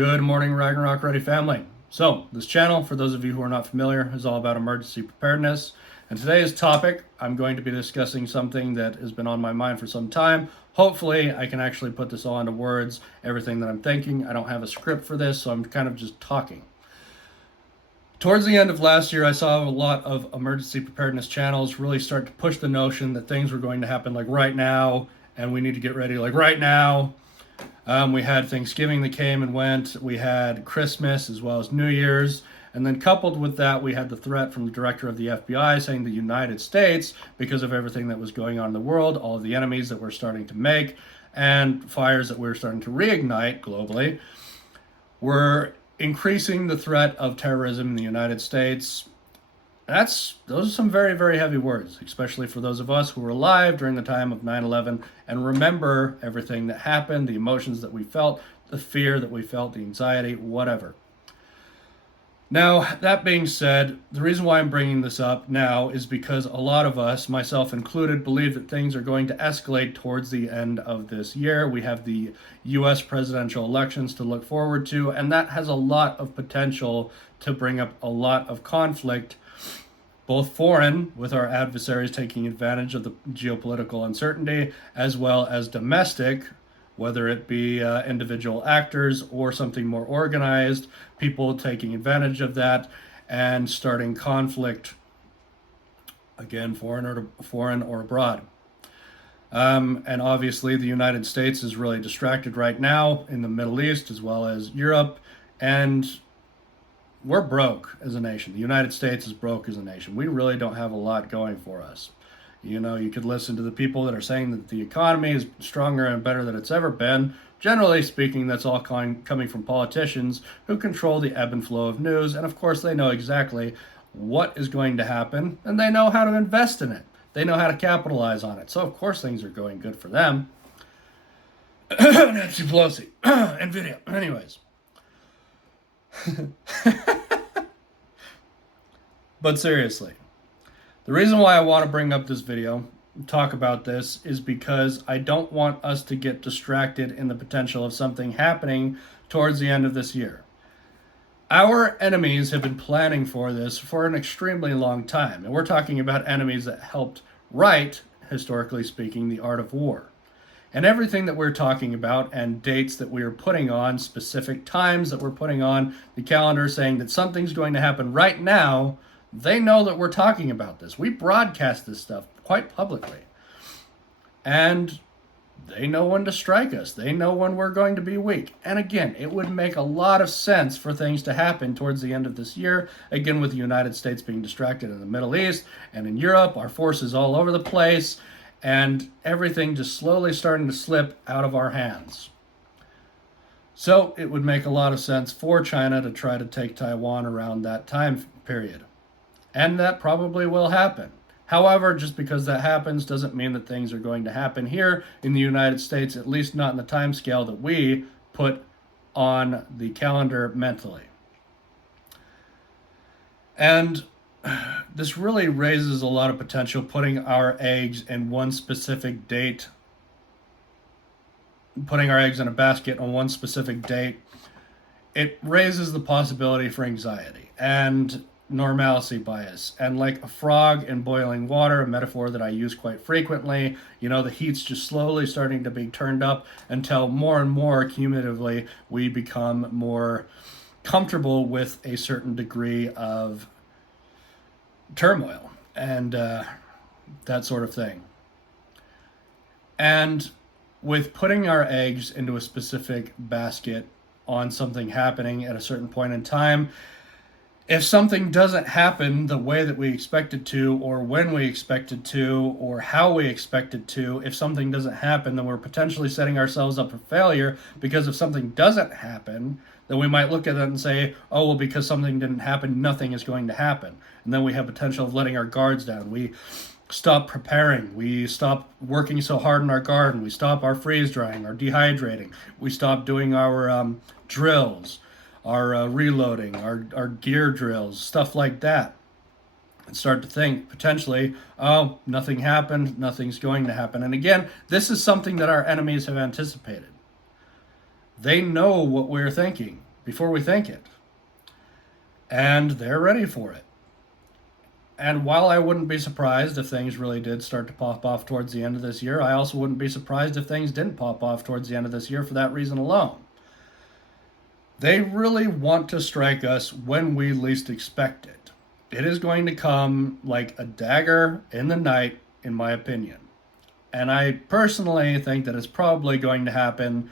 Good morning, Ragnarok Ready family. So, this channel, for those of you who are not familiar, is all about emergency preparedness. And today's topic, I'm going to be discussing something that has been on my mind for some time. Hopefully, I can actually put this all into words, everything that I'm thinking. I don't have a script for this, so I'm kind of just talking. Towards the end of last year, I saw a lot of emergency preparedness channels really start to push the notion that things were going to happen like right now, and we need to get ready like right now. We had Thanksgiving that came and went. We had Christmas as well as New Year's. And then coupled with that, we had the threat from the director of the FBI saying the United States, because of everything that was going on in the world, all of the enemies that we're starting to make, and fires that we're starting to reignite globally, were increasing the threat of terrorism in the United States. Those are some very, very heavy words, especially for those of us who were alive during the time of 9/11 and remember everything that happened, the emotions that we felt, the fear that we felt, the anxiety, whatever. Now, that being said, the reason why I'm bringing this up now is because a lot of us, myself included, believe that things are going to escalate towards the end of this year. We have the U.S. presidential elections to look forward to, and that has a lot of potential to bring up a lot of conflict, both foreign, with our adversaries taking advantage of the geopolitical uncertainty, as well as domestic, whether it be individual actors or something more organized, people taking advantage of that and starting conflict, again, foreign or abroad. And obviously the United States is really distracted right now in the Middle East as well as Europe, and we're broke as a nation. The United States is broke as a nation. We really don't have a lot going for us. You know, you could listen to the people that are saying that the economy is stronger and better than it's ever been. Generally speaking, that's all coming from politicians who control the ebb and flow of news. And of course, they know exactly what is going to happen, and they know how to invest in it. They know how to capitalize on it. So of course, things are going good for them. Nancy Pelosi, NVIDIA. Anyways. But seriously, the reason why I want to bring up this video, talk about this, is because I don't want us to get distracted in the potential of something happening towards the end of this year. Our enemies have been planning for this for an extremely long time, and we're talking about enemies that helped write, historically speaking, the art of war. And everything that we're talking about and dates that we are putting on, specific times that we're putting on the calendar saying that something's going to happen right now, they know that we're talking about this. We broadcast this stuff quite publicly. And they know when to strike us. They know when we're going to be weak. And again, it would make a lot of sense for things to happen towards the end of this year. Again, with the United States being distracted in the Middle East and in Europe, our forces all over the place, and everything just slowly starting to slip out of our hands. So it would make a lot of sense for China to try to take Taiwan around that time period. And that probably will happen. However, just because that happens doesn't mean that things are going to happen here in the United States, at least not in the time scale that we put on the calendar mentally. And this really raises a lot of potential, putting our eggs in one specific date, putting our eggs in a basket on one specific date. It raises the possibility for anxiety and normalcy bias, and like a frog in boiling water, a metaphor that I use quite frequently. You know, the heat's just slowly starting to be turned up until more and more cumulatively we become more comfortable with a certain degree of turmoil and that sort of thing. And with putting our eggs into a specific basket on something happening at a certain point in time, if something doesn't happen the way that we expect it to, or when we expect it to, or how we expect it to, if something doesn't happen, then we're potentially setting ourselves up for failure, because if something doesn't happen, then we might look at it and say, oh, well, because something didn't happen, nothing is going to happen. And then we have potential of letting our guards down. We stop preparing. We stop working so hard in our garden. We stop our freeze drying, our dehydrating. We stop doing our drills, our reloading, our gear drills, stuff like that. And start to think potentially, oh, nothing happened, nothing's going to happen. And again, this is something that our enemies have anticipated. They know what we're thinking. before we think it. And they're ready for it. And while I wouldn't be surprised if things really did start to pop off towards the end of this year, I also wouldn't be surprised if things didn't pop off towards the end of this year for that reason alone. They really want to strike us when we least expect it. It is going to come like a dagger in the night, in my opinion. And I personally think that it's probably going to happen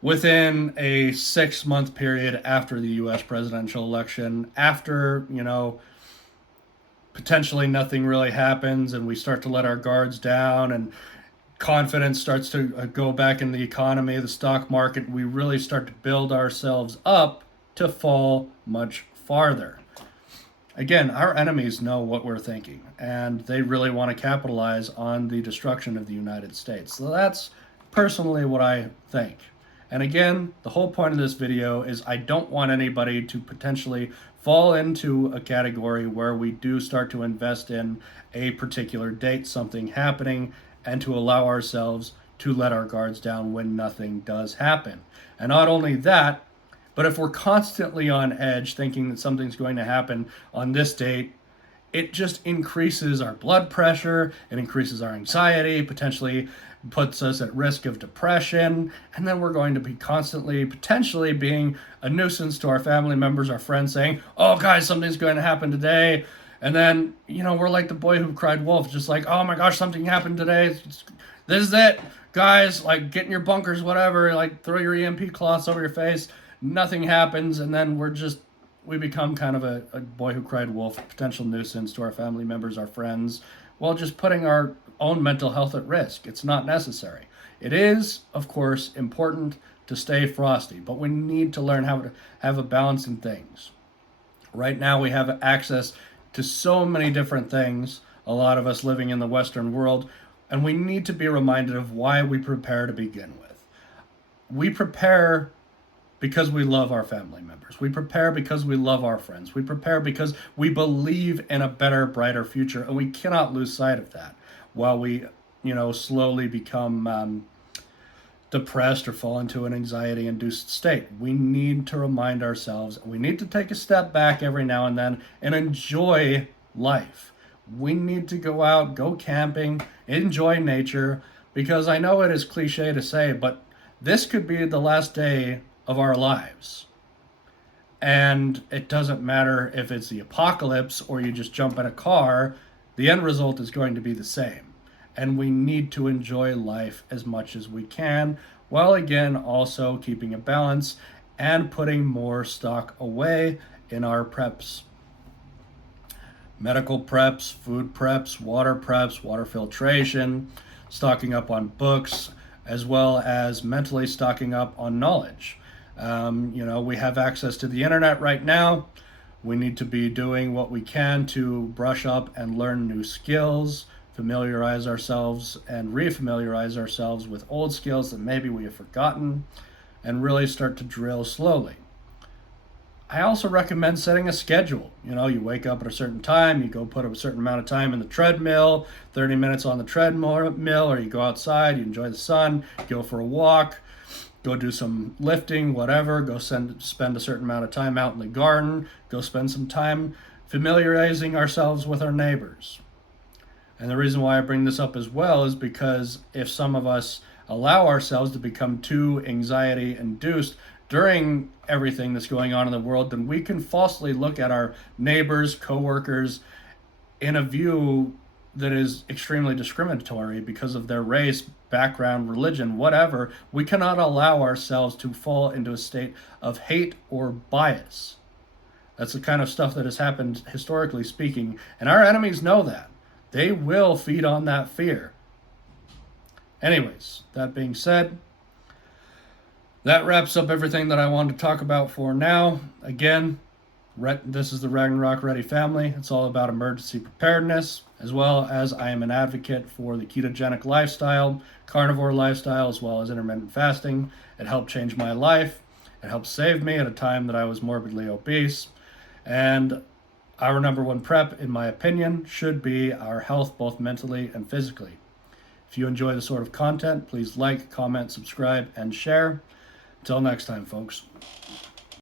within a 6-month period after the US presidential election, after, potentially nothing really happens and we start to let our guards down and confidence starts to go back in the economy, the stock market. We really start to build ourselves up to fall much farther. Again, our enemies know what we're thinking, and they really want to capitalize on the destruction of the United States. So that's personally what I think. And again, the whole point of this video is I don't want anybody to potentially fall into a category where we do start to invest in a particular date, something happening, and to allow ourselves to let our guards down when nothing does happen. And not only that, but if we're constantly on edge thinking that something's going to happen on this date, it just increases our blood pressure, it increases our anxiety, potentially puts us at risk of depression, and then we're going to be constantly, potentially being a nuisance to our family members, our friends, saying, oh guys, something's going to happen today. And then, we're like the boy who cried wolf, just like, oh my gosh, something happened today. This is it, guys, like get in your bunkers, whatever, like throw your EMP cloths over your face. Nothing happens, and then we become kind of a boy who cried wolf, potential nuisance to our family members, our friends, while just putting our own mental health at risk. It's not necessary. It is, of course, important to stay frosty, but we need to learn how to have a balance in things. Right now, we have access to so many different things, a lot of us living in the Western world, and we need to be reminded of why we prepare to begin with. We prepare because we love our family members. We prepare because we love our friends. We prepare because we believe in a better, brighter future, and we cannot lose sight of that while we, slowly become depressed or fall into an anxiety-induced state. We need to remind ourselves, we need to take a step back every now and then and enjoy life. We need to go out, go camping, enjoy nature, because I know it is cliche to say, but this could be the last day of our lives. And it doesn't matter if it's the apocalypse or you just jump in a car, the end result is going to be the same. And we need to enjoy life as much as we can, while again also keeping a balance and putting more stock away in our preps. Medical preps, food preps, water filtration, stocking up on books, as well as mentally stocking up on knowledge. We have access to the internet right now. We need to be doing what we can to brush up and learn new skills, familiarize ourselves and refamiliarize ourselves with old skills that maybe we have forgotten, and really start to drill slowly. I also recommend setting a schedule. You wake up at a certain time, you go put a certain amount of time in the treadmill, 30 minutes on the treadmill, or you go outside, you enjoy the sun, go for a walk, go do some lifting, whatever, go spend a certain amount of time out in the garden, go spend some time familiarizing ourselves with our neighbors. And the reason why I bring this up as well is because if some of us allow ourselves to become too anxiety induced during everything that's going on in the world, then we can falsely look at our neighbors, coworkers in a view that is extremely discriminatory because of their race, background, religion, whatever. We cannot allow ourselves to fall into a state of hate or bias. That's the kind of stuff that has happened historically speaking, and our enemies know that. They will feed on that fear. Anyways, that being said, that wraps up everything that I wanted to talk about for now. Again, this is the Ragnarok Ready family. It's all about emergency preparedness, as well as I am an advocate for the ketogenic lifestyle, carnivore lifestyle, as well as intermittent fasting. It helped change my life. It helped save me at a time that I was morbidly obese. And our number one prep, in my opinion, should be our health, both mentally and physically. If you enjoy this sort of content, please like, comment, subscribe, and share. Until next time, folks.